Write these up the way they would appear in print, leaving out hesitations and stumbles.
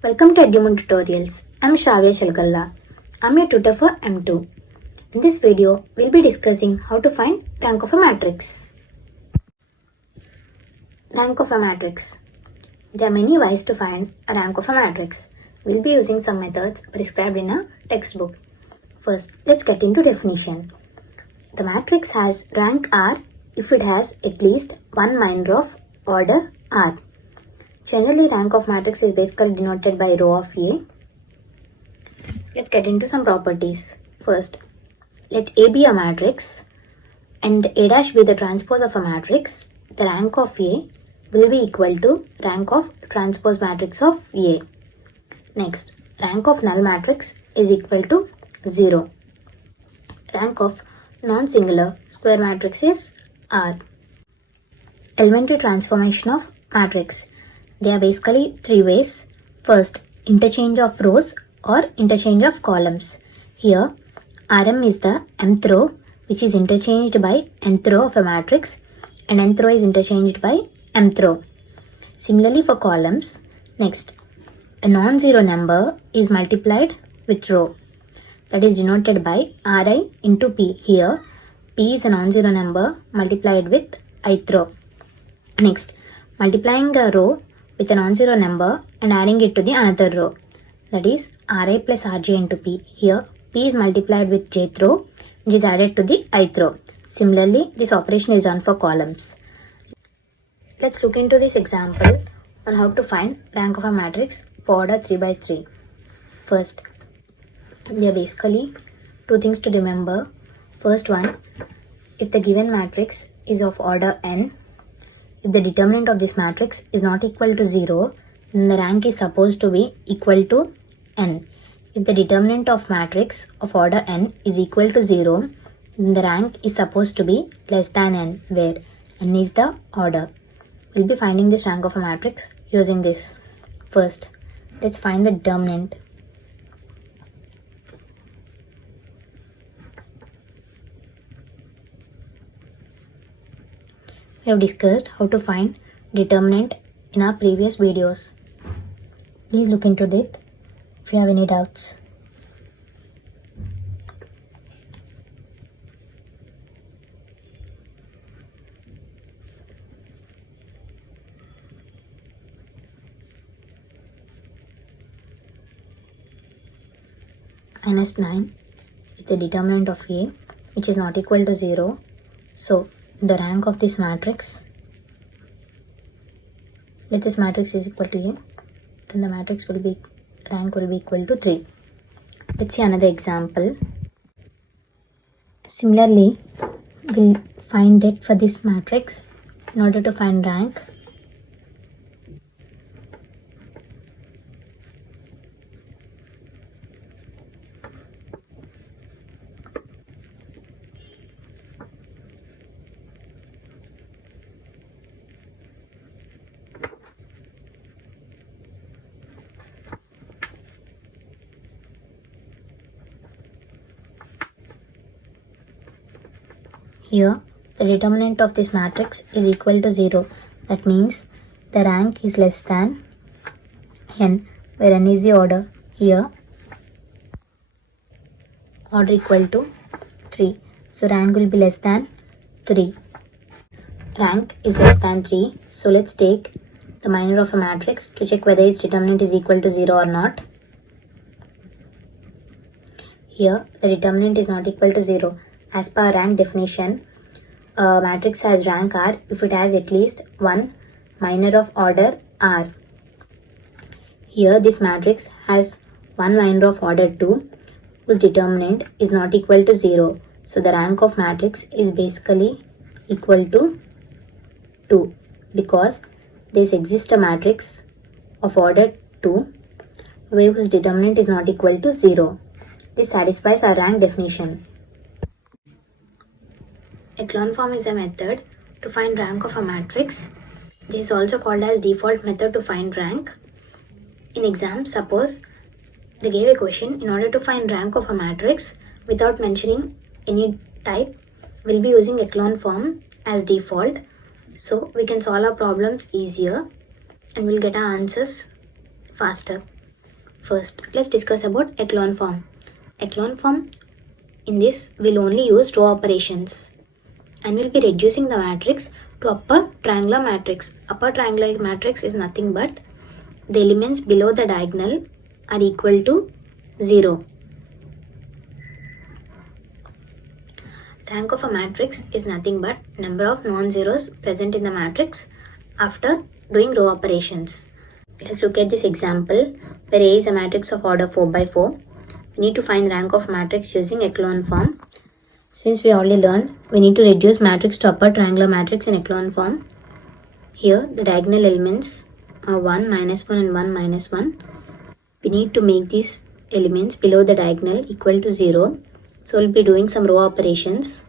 Welcome to EduMoon Tutorials. I'm Sravya. I'm your tutor for M2. In this video, we'll be discussing how to find rank of a matrix. Rank of a matrix. There are many ways to find a rank of a matrix. We'll be using some methods prescribed in a textbook. First, let's get into definition. The matrix has rank R if it has at least one minor of order R. Generally, rank of matrix is basically denoted by row of A. Let's get into some properties. First, let A be a matrix and A dash be the transpose of a matrix. The rank of A will be equal to rank of transpose matrix of A. Next, rank of null matrix is equal to 0. Rank of non-singular square matrix is R. Elementary transformation of matrix. There are basically three ways. First, interchange of rows or interchange of columns. Here, Rm is the mth row which is interchanged by nth row of a matrix and nth row is interchanged by mth row. Similarly for columns, next, a non-zero number is multiplied with row. That is denoted by Ri into P. Here, P is a non-zero number multiplied with ith row. Next, multiplying a row with a non-zero number and adding it to the another row. That is Ri plus Rj into P. Here, P is multiplied with jth row and is added to the ith row. Similarly, this operation is done for columns. Let's look into this example on how to find rank of a matrix for order 3 by 3. First, there are basically two things to remember. First one, if the given matrix is of order n, if the determinant of this matrix is not equal to 0, then the rank is supposed to be equal to n. If the determinant of matrix of order n is equal to 0, then the rank is supposed to be less than n, where n is the order. We'll be finding this rank of a matrix using this. First, let's find the determinant. We have discussed how to find determinant in our previous videos. Please look into it if you have any doubts. Minus 9 is the determinant of A, which is not equal to 0. So, the rank of this matrix, let this matrix is equal to A, then the matrix will be, rank will be equal to 3. Let's see another example. Similarly, we'll find it for this matrix in order to find rank. Here, the determinant of this matrix is equal to 0. That means the rank is less than n, where n is the order. Here, order equal to 3. So, rank will be less than 3. Rank is less than 3. So, let's take the minor of a matrix to check whether its determinant is equal to 0 or not. Here, the determinant is not equal to 0. As per rank definition, a matrix has rank R if it has at least one minor of order R. Here, this matrix has one minor of order 2 whose determinant is not equal to 0. So, the rank of matrix is basically equal to 2 because there exists a matrix of order 2 whose determinant is not equal to 0. This satisfies our rank definition. Eclone form is a method to find rank of a matrix. This is also called as default method to find rank. In exams, suppose they gave a question in order to find rank of a matrix without mentioning any type, we'll be using Eclone form as default. So we can solve our problems easier and we'll get our answers faster. First, let's discuss about echelon form. Echelon form, in this, will only use row operations and will be reducing the matrix to upper triangular matrix. Upper triangular matrix is nothing but the elements below the diagonal are equal to 0. Rank of a matrix is nothing but number of non-zeros present in the matrix after doing row operations. Let's look at this example where A is a matrix of order 4 by 4. We need to find rank of matrix using echelon form. Since we already learned, we need to reduce matrix to upper triangular matrix in echelon form. Here the diagonal elements are 1, -1 and 1, -1. We need to make these elements below the diagonal equal to 0. So we'll be doing some row operations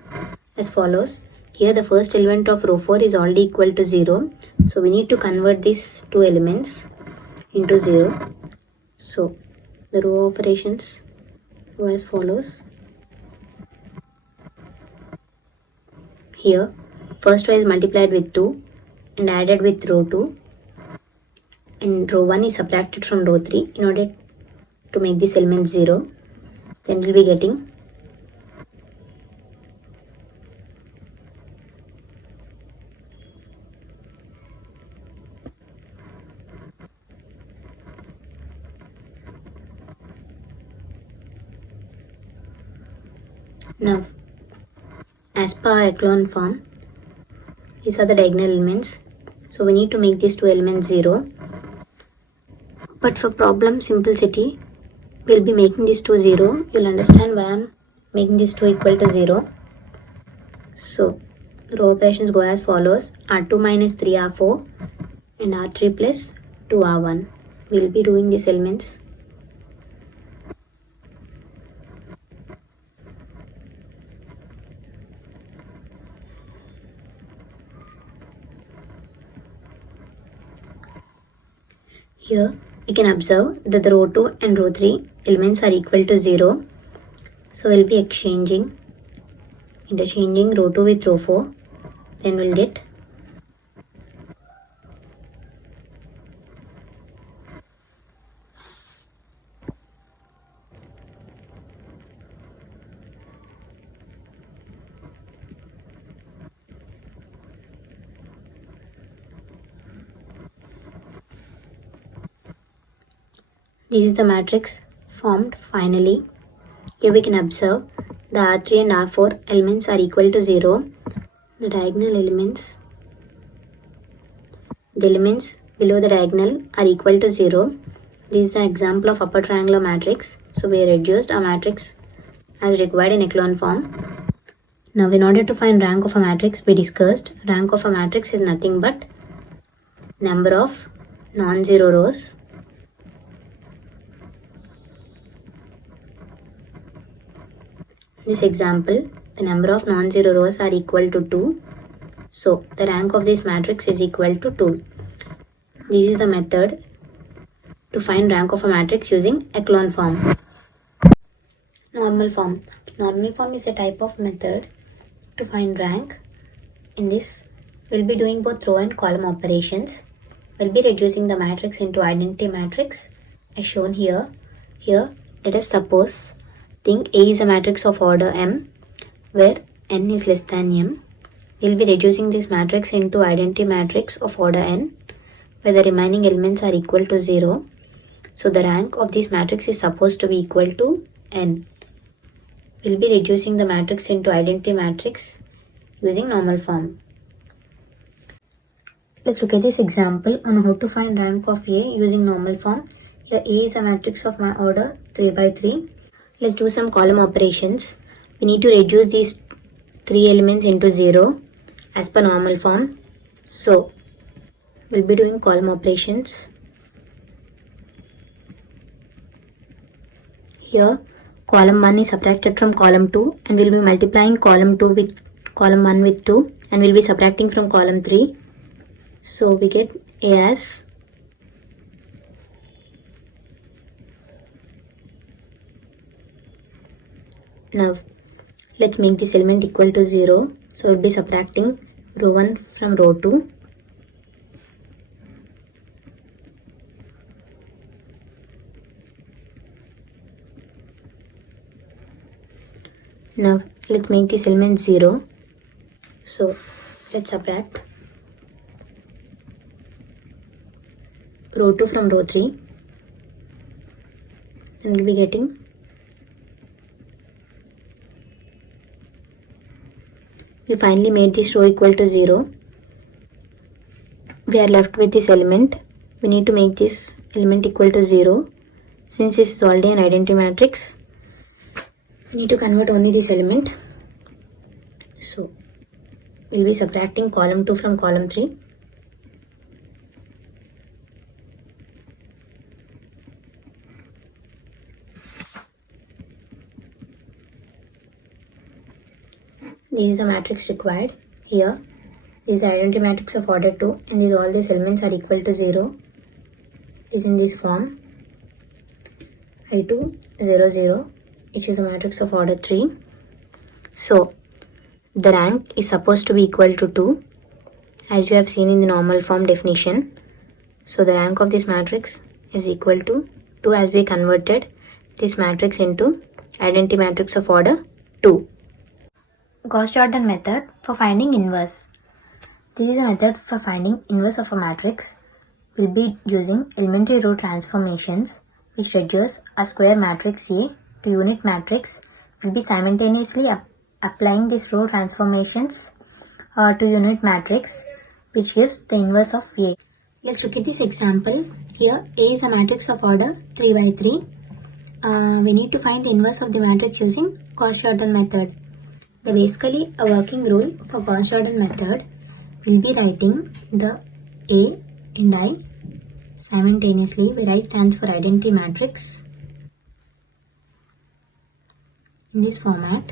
as follows. Here the first element of row 4 is already equal to 0. So we need to convert these two elements into 0. So the row operations go as follows. Here first row is multiplied with 2 and added with row 2. And row 1 is subtracted from row 3 in order to make this element 0. Then we'll be getting now, as per echelon form, these are the diagonal elements. So we need to make these two elements 0. But for problem simplicity, we'll be making these two 0. You'll understand why I'm making these two equal to 0. So row operations go as follows. R2 minus 3 R4 and R3 plus 2 R1. We'll be doing these elements. Here we can observe that the row 2 and row 3 elements are equal to 0. So we'll be interchanging row 2 with row 4. Then we'll get this is the matrix formed finally. Here we can observe the R3 and R4 elements are equal to 0. The diagonal elements, the elements below the diagonal are equal to 0. This is the example of upper triangular matrix. So we reduced our matrix as required in echelon form. Now in order to find rank of a matrix, we discussed rank of a matrix is nothing but number of non-zero rows this example, the number of non-zero rows are equal to 2. So the rank of this matrix is equal to 2. This is the method to find rank of a matrix using echelon form. Normal form. Normal form is a type of method to find rank. In this, we'll be doing both row and column operations. We'll be reducing the matrix into identity matrix as shown here. Here, let us suppose think A is a matrix of order M where n is less than m. We'll be reducing this matrix into identity matrix of order n where the remaining elements are equal to 0. So the rank of this matrix is supposed to be equal to n. We'll be reducing the matrix into identity matrix using normal form. Let's look at this example on how to find rank of A using normal form. Here A is a matrix of my order 3 by 3. Let's do some column operations. We need to reduce these 3 elements into 0 as per normal form. So we'll be doing column operations. Here column 1 is subtracted from column 2 and we'll be multiplying column 2 with column 1 with 2 and we'll be subtracting from column 3. So we get A as now let's make this element equal to 0. So we'll be subtracting row 1 from row 2. Now let's make this element 0. So let's subtract row 2 from row 3 and we'll be getting we finally made this row equal to 0. We are left with this element. We need to make this element equal to 0. Since this is already an identity matrix, we need to convert only this element. So we'll be subtracting column 2 from column 3. This is the matrix required. Here is the identity matrix of order 2 and these all these elements are equal to 0. Is in this form I2 0 0, which is a matrix of order 3. So the rank is supposed to be equal to 2 as you have seen in the normal form definition. So the rank of this matrix is equal to 2 as we converted this matrix into identity matrix of order 2. Gauss-Jordan method for finding inverse. This is a method for finding inverse of a matrix. We'll be using elementary row transformations which reduce a square matrix A to unit matrix. We'll be simultaneously applying these row transformations to unit matrix which gives the inverse of A. Let's look at this example. Here A is a matrix of order 3 by 3. We need to find the inverse of the matrix using Gauss-Jordan method. Basically, a working rule for Gauss-Jordan method will be writing the A and I simultaneously, where I stands for identity matrix in this format.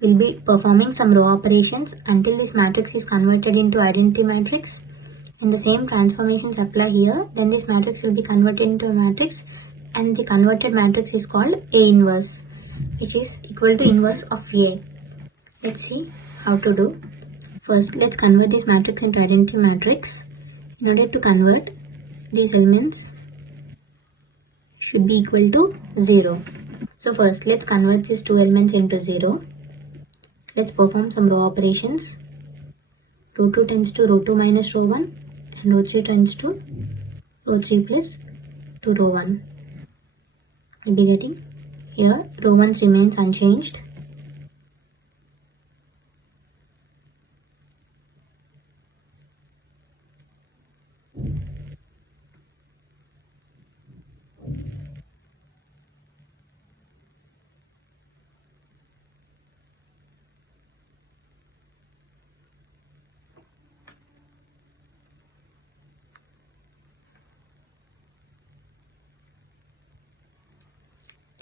We'll be performing some row operations until this matrix is converted into identity matrix, and the same transformations apply here. Then this matrix will be converted into a matrix and the converted matrix is called A inverse, which is equal to inverse of A. Let's see how to do. First, let's convert this matrix into identity matrix. In order to convert, these elements should be equal to 0. So first, let's convert these two elements into 0. Let's perform some row operations. Row 2 tends to row 2 minus row 1 and row 3 tends to row 3 plus to row 1. We'll be getting here row 1 remains unchanged.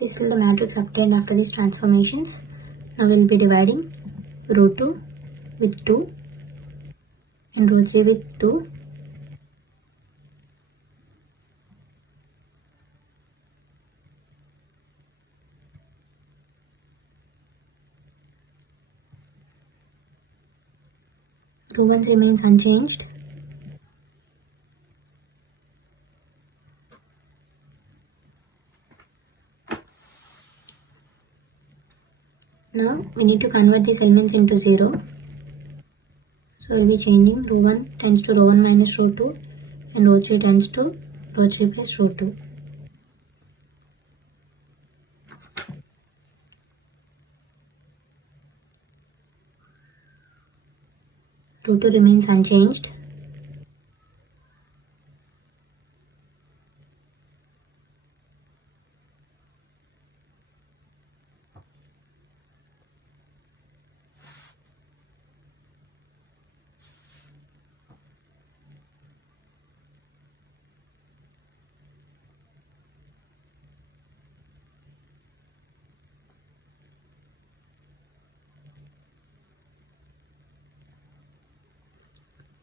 This is the matrix obtained after these transformations. Now we will be dividing row 2 with 2 and row 3 with 2. Row 1 remains unchanged. Now we need to convert these elements into 0. So we'll be changing row 1 tends to row 1 minus row 2 and row 3 tends to row 3 plus row 2. Row 2 remains unchanged.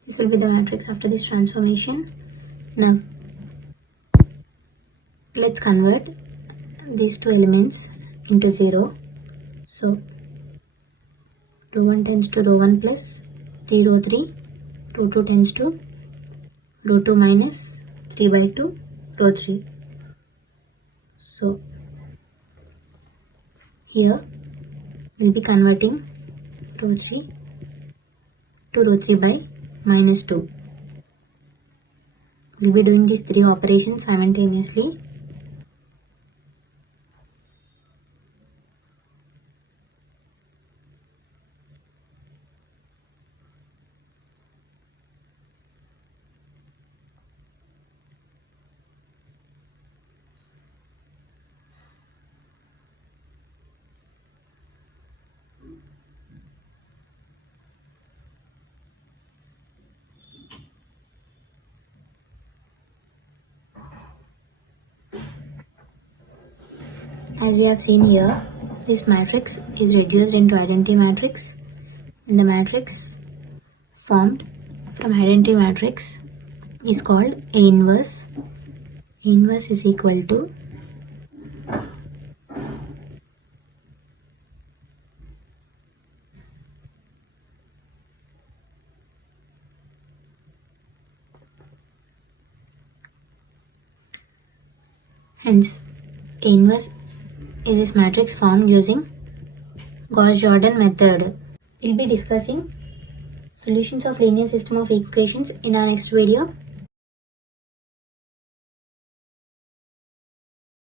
This will be the matrix after this transformation. Now, let's convert these two elements into 0. So, row 1 tends to row 1 plus 3 row 3, row 2 tends to row 2 minus 3 by 2, row 3. So, Here we'll be converting row 3 to row 3 by minus 2. We'll be doing these 3 operations simultaneously. As we have seen here, this matrix is reduced into identity matrix. The matrix formed from identity matrix is called A inverse. A inverse is equal to hence A inverse is this matrix formed using Gauss-Jordan method. We'll be discussing solutions of linear system of equations in our next video.